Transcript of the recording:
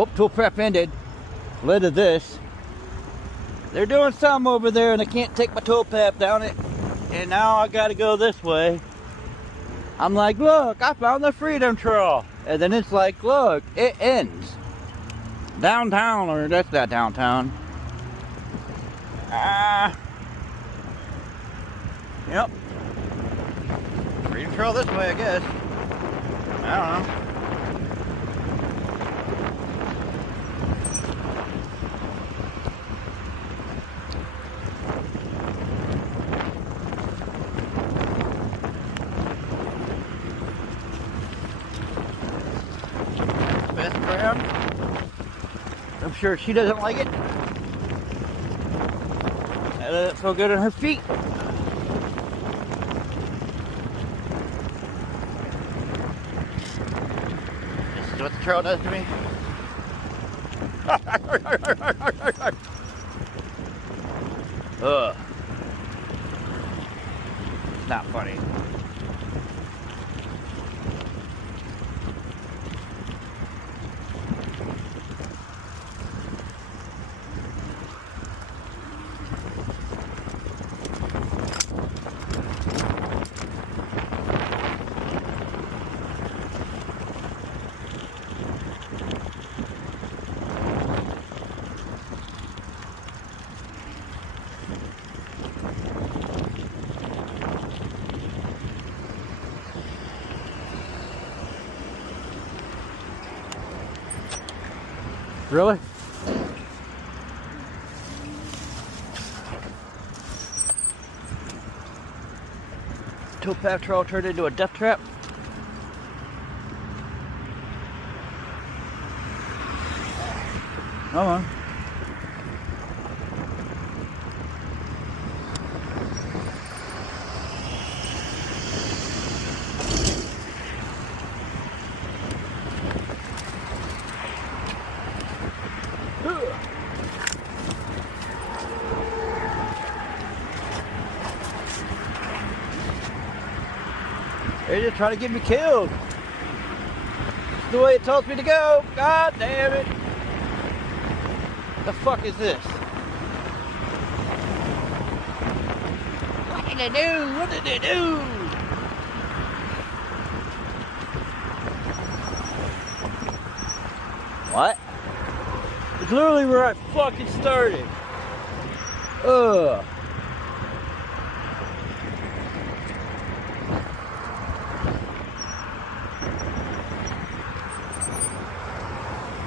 Oh, tool prep ended. Led to this. They're doing some over there and I can't take my tool prep down it. And now I gotta go this way. I'm like, look, I found the Freedom Trail. And then it's like, look, it ends. Downtown, or that's not downtown. Yep. Freedom Trail this way, I guess. I don't know. Best friend. I'm sure she doesn't like it. That doesn't feel good on her feet. This is what the trail does to me. Ugh. It's not funny. Really? Towpath trail turned into a death trap. Come on. They're just trying to get me killed. It's the way it tells me to go. God damn it. The fuck is this? What did they do? What did they do? What? It's literally where I fucking started. Ugh.